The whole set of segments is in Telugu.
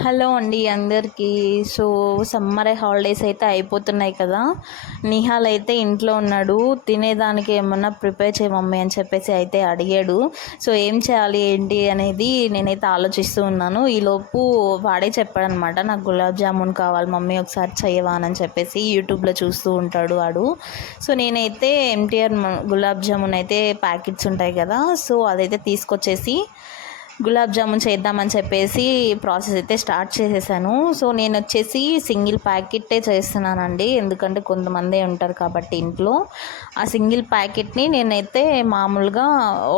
హలో అండి అందరికీ. సో సమ్మర్ హాలిడేస్ అయితే అయిపోతున్నాయి కదా. నిహాల్ అయితే ఇంట్లో ఉన్నాడు. తినేదానికి ఏమన్నా ప్రిపేర్ చేయ మమ్మీ అని చెప్పేసి అయితే అడిగాడు. సో ఏం చేయాలి ఏంటి అనేది నేనైతే ఆలోచిస్తూ ఉన్నాను. ఈలోపు వాడే చెప్పాడనమాట నాకు గులాబ్ జామున్ కావాలి మమ్మీ ఒకసారి చేయవా అని చెప్పేసి యూట్యూబ్లో చూస్తూ ఉంటాడు వాడు. సో నేనైతే ఎంటీఆర్ గులాబ్ జామున్ అయితే ప్యాకెట్స్ ఉంటాయి కదా. సో అదైతే తీసుకొచ్చేసి గులాబ్ జామున్ చేద్దామని చెప్పేసి ప్రాసెస్ అయితే స్టార్ట్ చేసేసాను. సో నేను వచ్చేసి సింగిల్ ప్యాకెట్టే చేస్తున్నానండి. ఎందుకంటే కొంతమంది ఉంటారు కాబట్టి ఇంట్లో. ఆ సింగిల్ ప్యాకెట్ని నేనైతే మామూలుగా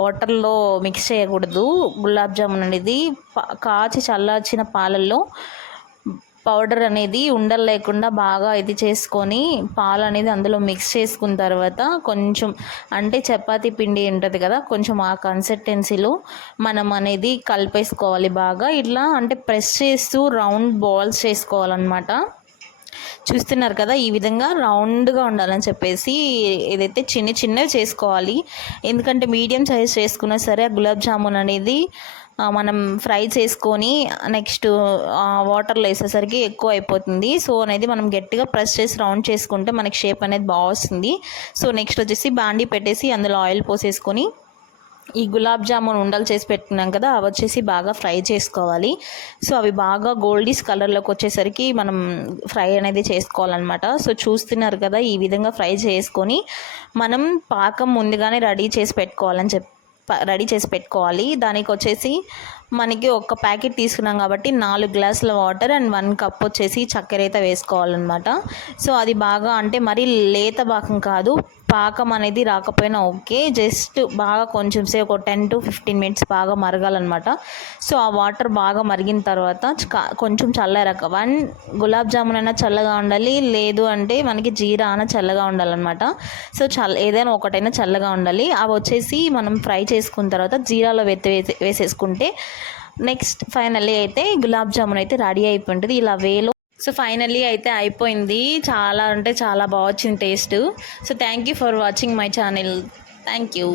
వాటర్లో మిక్స్ చేయకూడదు. గులాబ్ జామున్ అనేది కాచి చల్లార్చిన పాలల్లో పౌడర్ అనేది ఉండలు లేకుండా బాగా ఇది చేసుకొని పాలు అనేది అందులో మిక్స్ చేసుకున్న తర్వాత కొంచెం అంటే చపాతీ పిండి ఉంటుంది కదా కొంచెం ఆ కన్సిస్టెన్సీలో మనం అనేది కలిపేసుకోవాలి బాగా. ఇట్లా అంటే ప్రెస్ చేస్తూ రౌండ్ బాల్స్ చేసుకోవాలన్నమాట. చూస్తున్నారు కదా ఈ విధంగా రౌండ్గా ఉండాలని చెప్పేసి ఏదైతే చిన్న చిన్నవి చేసుకోవాలి ఎందుకంటే మీడియం సైజ్ చేసుకున్నా సరే ఆ గులాబ్ జామున్ అనేది మనం ఫ్రై చేసుకొని నెక్స్ట్ వాటర్లో వేసేసరికి ఎక్కువ అయిపోతుంది. సో అనేది మనం గట్టిగా ప్రెస్ చేసి రౌండ్ చేసుకుంటే మనకి షేప్ అనేది బాగా వస్తుంది. సో నెక్స్ట్ వచ్చేసి బాండీ పెట్టేసి అందులో ఆయిల్ పోసేసుకొని ఈ గులాబ్ జామున్ ఉండలు చేసి పెట్టుకున్నాం కదా అవి వచ్చేసి బాగా ఫ్రై చేసుకోవాలి. సో అవి బాగా గోల్డీస్ కలర్లోకి వచ్చేసరికి మనం ఫ్రై అనేది చేసుకోవాలన్నమాట. సో చూస్తున్నారు కదా ఈ విధంగా ఫ్రై చేసుకొని మనం పాకం ముందుగానే రెడీ చేసి పెట్టుకోవాలని చెప్పి రెడీ చేసి పెట్టుకోవాలి. దానికి వచ్చేసి మనకి ఒక ప్యాకెట్ తీసుకున్నాం కాబట్టి నాలుగు గ్లాసుల వాటర్ అండ్ వన్ కప్ వచ్చేసి చక్కెర అయితే వేసుకోవాలన్నమాట. సో అది బాగా అంటే మరీ లేత పాకం కాదు పాకం అనేది రాకపోయినా ఓకే. జస్ట్ బాగా కొంచెం సేపు ఒక టెన్ టు ఫిఫ్టీన్ మినిట్స్ బాగా మరగాలన్నమాట. సో ఆ వాటర్ బాగా మరిగిన తర్వాత కొంచెం చల్లారాక వన్ గులాబ్ జామున్ అయినా చల్లగా ఉండాలి. లేదు అంటే మనకి జీరా అయినా చల్లగా ఉండాలన్నమాట. సో చల్ల ఏదైనా ఒకటైనా చల్లగా ఉండాలి. అవి వచ్చేసి మనం ఫ్రై చేసుకున్న తర్వాత జీరాలో వెత్తి వేసేసుకుంటే నెక్స్ట్ ఫైనల్లీ అయితే గులాబ్ జామున్ అయితే రెడీ అయిపోయింటుంది. ఇలా వేలో సో ఫైనల్లీ అయితే అయిపోయింది. చాలా అంటే చాలా బాగా వచ్చింది taste. So thank you for watching my channel. Thank you.